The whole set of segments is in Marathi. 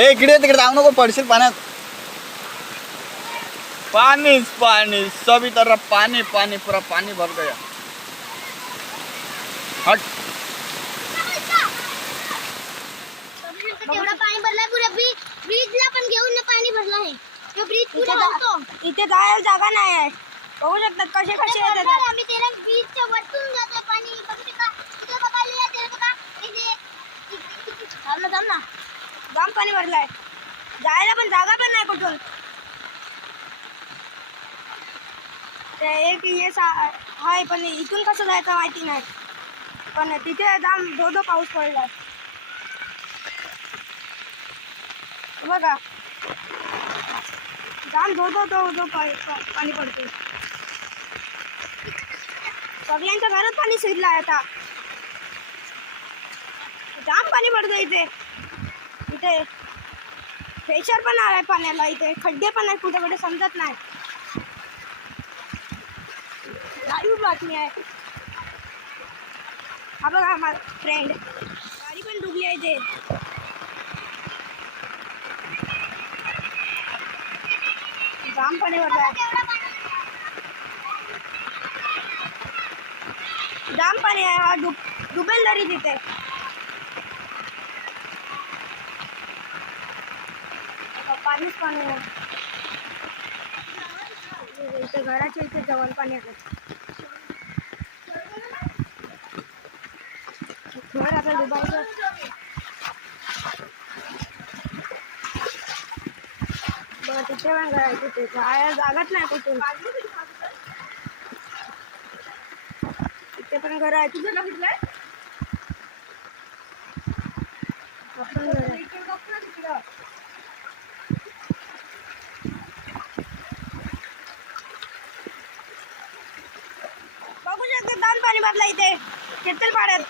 ए इकडे तिकडे जाऊ नको, पडशील पाण्यात. पानीच पानी, सभी तरफ पानी पानी, पूरा पानी भर गया. हट. एवढा पाणी भरलाय पुऱ्या ब्रिजला पण घेऊन पाणी भरलं आहे. तो ब्रिज पुरा होतो. इथे जायला जागा नाही आहे. बघू शकतात कसे कसे येतात. आम्ही तेरा ब्रिजच्या वरतून जातोय पाणी. बघू का इथे बघायला या ते बघा इथे थांब ना जाम पाणी भरलाय. जायला पण जागा पण नाही कुठून. ते एक हे हाय पण इथून कसं जायचं माहिती नाही. पण तिथे जाम धो पाऊस पडलाय बघा. जाम धो पाणी पडते. सगळ्यांच्या घरात पाणी शिरलंय आता. जाम पाणी पडतं इथे. इथे प्रेशर पण आलाय पाण्याला. इथे खड्डे पण आहेत कुठे कुठे समजत नाही. लाईव्ह बातमी आहे. हा बघा माझा फ्रेंड, गाडी पण डुबली आहे इथे. जाम पाणी भरलंय. जाम पाणी आहे. हा डुबेल तरी तिथे. पाणीच पाणी आहे. इथे घराच्या इथे जवळ पाणी आहे. घर आता डुबायचं. बरं तिथे पण घर आहे. तिथे जायला जागाच नाही कुठून. तिथे पण घर आहे. तुझं का कुठलं आहे? आपण घर आहे. बघू शकतो दाम पाणी भरलं इथे केतल पाड्यात.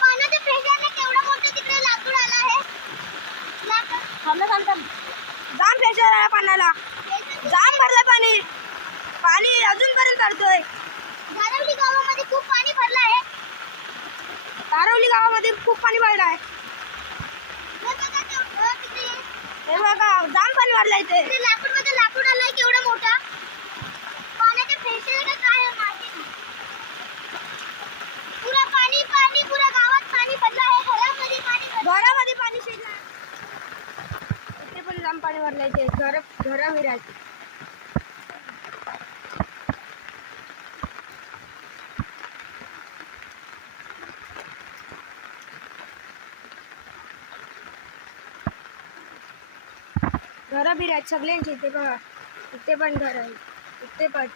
पाण्याच्या प्रेशरने केवढा मोठा तिकडे लाकूड आला आहे. जाम प्रेशर आहे पाण्याला. जाम भरलं पाणी. पाणी अजूनपर्यंत पडतोय. धारावली गावामध्ये खूप पाणी भरलं आहे. धारावली गावामध्ये खूप पाणी भरलं आहे. हे बघा जाम पाणी भरलं इथे. लाकूड आलाय केवढा मोठा. पाण्याच्या प्रेशरने काय आहे माहिती नाही. पुरा पाणी पाणी पुरा गावात पाणी भरलं आहे. घरामध्ये पाणी शिरलं. इथे पण जाम पाणी भरलं इथे. घर विरायचं. घर बी आहेत सगळ्यांचे. इथे बघा इथे पण घर आहे. इथे पण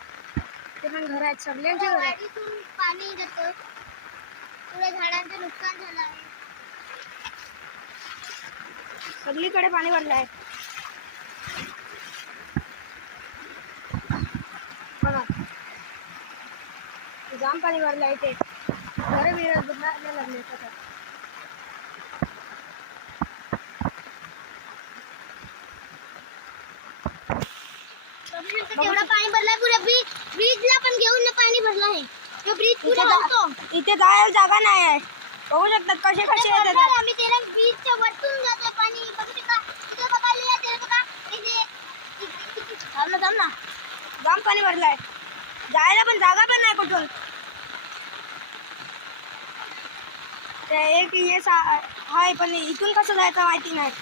घर आहेत सगळ्यांचे घर आहेत. वाडीतून पाणी जातं. पुऱ्या झाडांचं नुकसान झालं आहे. सगळीकडे पाणी भरलं आहे. बघा जाम पाणी भरलं आहे इथे. घर बिर बुडायला लागले. एवढा पाणी भरलाय पुऱ्या ब्रिजला पण घेऊन पाणी भरलं आहे. तो ब्रिज पुरा होतो. इथे जायला जागा नाही आहे. बघू शकतात कसे कसे येतात. आम्ही तेरा ब्रिजच्या वरतून जातोय पाणी. बघू का इथे बघायला या ते बघा इथे थांब ना जाम पाणी भरलंय. जायला पण जागा पण नाही कुठून. ते एक हे हाय पण इथून कसं जायचं माहिती नाही.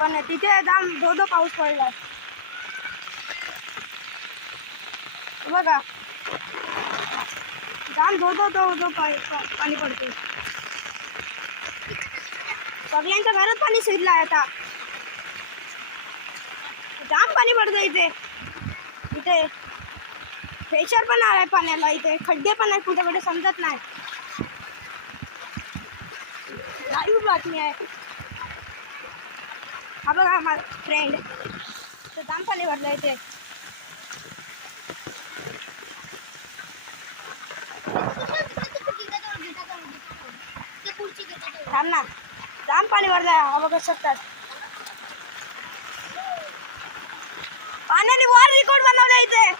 पण तिथे जाम धो पाऊस पडलाय बघा. जाम धो पाणी पडते. सगळ्यांच्या घरात पाणी शिरलंय आता. जाम पाणी पडतं इथे. इथे प्रेशर पण आलाय पाण्याला. इथे खड्डे पण आहेत कुठे कुठे समजत नाही. लाईव्ह बातमी आहे. हा बघा माझा फ्रेंड, जाम पाणी भरलं इथे. थांब ना जाम पाणी भरलंय. हा बघू शकतात. पाण्याने वॉर रेकॉर्ड बनवलं इथे.